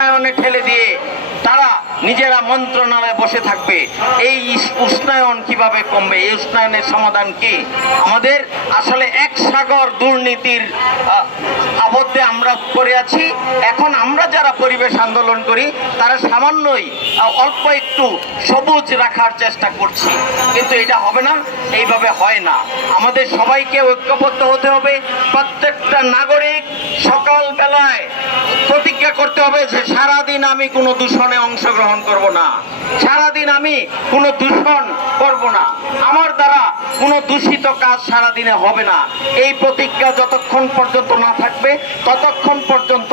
উষ্ণায়নে ঠেলে দিয়ে তারা নিজেরা মন্ত্রণালয়ে বসে থাকবে। এই উষ্ণায়ন কীভাবে কমবে? এই উষ্ণায়নের সমাধান কি? আমাদের আসলে এক সাগর দুর্নীতির আমরা পড়ে আছি এখন আমরা যারা পরিবেশ আন্দোলন করি, তারা সামান্যই অল্প একটু সবুজ রাখার চেষ্টা করছি। কিন্তু এটা হবে না, এইভাবে হয় না। আমাদের সবাইকে ঐক্যবদ্ধ হতে হবে। প্রত্যেকটা নাগরিক সকাল বেলায় প্রতিজ্ঞা করতে হবে যে সারাদিন আমি কোনো দূষণে অংশগ্রহণ করব না। সারাদিন আমি কোনো দূষণ করব না। আমার কোনো দূষিত কাজ সারাদিনে হবে না। এই প্রতিজ্ঞা যতক্ষণ পর্যন্ত না থাকবে, ততক্ষণ পর্যন্ত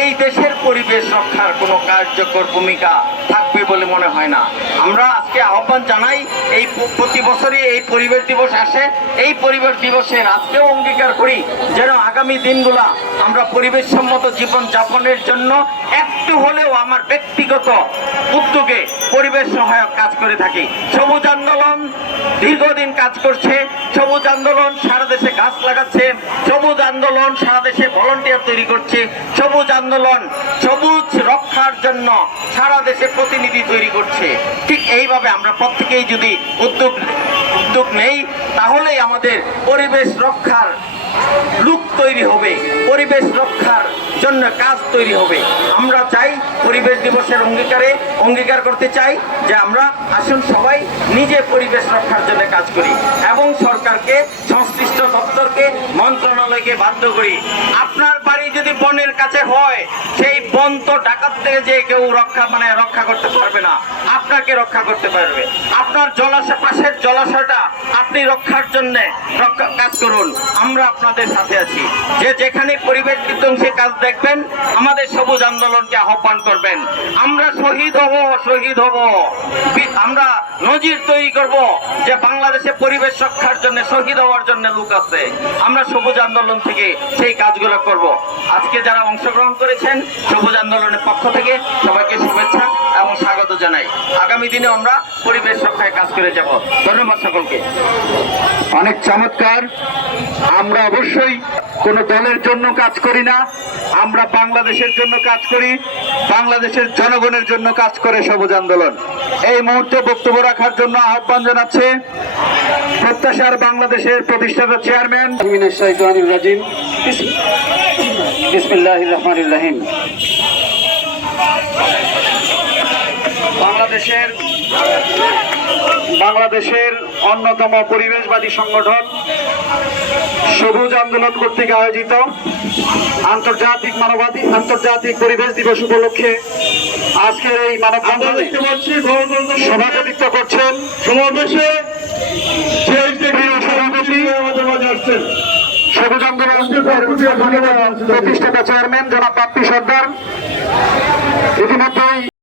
এই দেশের পরিবেশ রক্ষার কোনো কার্যকর ভূমিকা থাকবে বলে মনে হয় না। আমরা আজকে আহ্বান জানাই, এই প্রতি বছরই এই পরিবেশ দিবস আসে। এই পরিবেশ দিবসের আজকেও অঙ্গীকার করি যেন আগামী দিনগুলা আমরা পরিবেশ সম্মত জীবন যাপনের জন্য একটু হলেও আমার ব্যক্তিগত উদ্যোগে পরিবেশ সহায়ক কাজ করে থাকি। সবুজ আন্দোলন দীর্ঘদিন কাজ করছে, সবুজ আন্দোলন সারা দেশে গাছ লাগাচ্ছে, সবুজ আন্দোলন সারা দেশে ভলেন্টিয়ার তৈরি করছে, সবুজ আন্দোলন জন্য সারা দেশে প্রতিনিধি তৈরি করছে। ঠিক এইভাবে আমরা প্রত্যেকেই যদি উদ্যোগ উদ্যোগ নেই, তাহলেই আমাদের পরিবেশ রক্ষার লুক তৈরি হবে। পরিবেশ রক্ষার জন্য কাজ তৈরি হবে। আমরা চাই পরিবেশ দিবসের অঙ্গীকারে অঙ্গীকার করতে চাই যে আমরা আসুন সবাই নিজে পরিবেশ রক্ষার জন্য কাজ করি এবং সরকারকে, সংশ্লিষ্ট দপ্তরকে, মন্ত্রণালয়কে বাধ্য করি। আপনার বাড়ি যদি বনের কাছে হয়, সেই বন তো ডাকাত থেকে যে কেউ রক্ষা মানে রক্ষা করতে পারবে না। আপনাকে রক্ষা করতে পারবে। আপনার জলাশয়, পাশের জলাশয়টা আপনি রক্ষার জন্য কাজ করুন। আমরা আপনাদের সাথে আছি। যে যেখানে পরিবেশ বিধ্বংসী কাজ দেখবেন, আমাদের সবুজ আন্দোলনকে আহ্বান করবেন। আমরা শহীদ হব শহীদ হব। আমরা নজির তৈরি করব যে বাংলাদেশে পরিবেশ রক্ষার জন্য, শহীদ হওয়ার জন্য লোক আছে। আমরা সবুজ আন্দোলন থেকে সেই কাজগুলো করব। আজকে যারা অংশগ্রহণ করেছেন, সবুজ আন্দোলনের পক্ষ থেকে সবাইকে শুভেচ্ছা এবং স্বাগত জানাই। আগামী দিনে আমরা পরিবেশ রক্ষায় কাজ করে যাব। ধন্যবাদ সকলকে। অনেক চমৎকার। আমরা অবশ্যই কোনো দলের জন্য কাজ করি না। আমরা বাংলাদেশের জন্য কাজ করি বাংলাদেশের জনগণের জন্য কাজ করে সবুজ আন্দোলন। এই মুহূর্তে বক্তব্য রাখার জন্য আহ্বান জানাচ্ছে প্রত্যাশার বাংলাদেশের প্রতিষ্ঠাতা চেয়ারম্যান। রাজিম। বিসমিল্লাহ রহমান রাহিম। বাংলাদেশের বাংলাদেশের অন্যতম পরিবেশবাদী সংগঠন সবুজ আন্দোলন কর্তৃক আয়োজিত আন্তর্জাতিক মানবাধি আন্তর্জাতিক পরিবেশ দিবস উপলক্ষে আজকের এই মানববন্ধনে সভাপতিত্ব করছেন সমাবেশে সবুজ আন্দোলন প্রতিষ্ঠাতা চেয়ারম্যান জনাব বাপ্পি সর্দার। ইতিমধ্যেই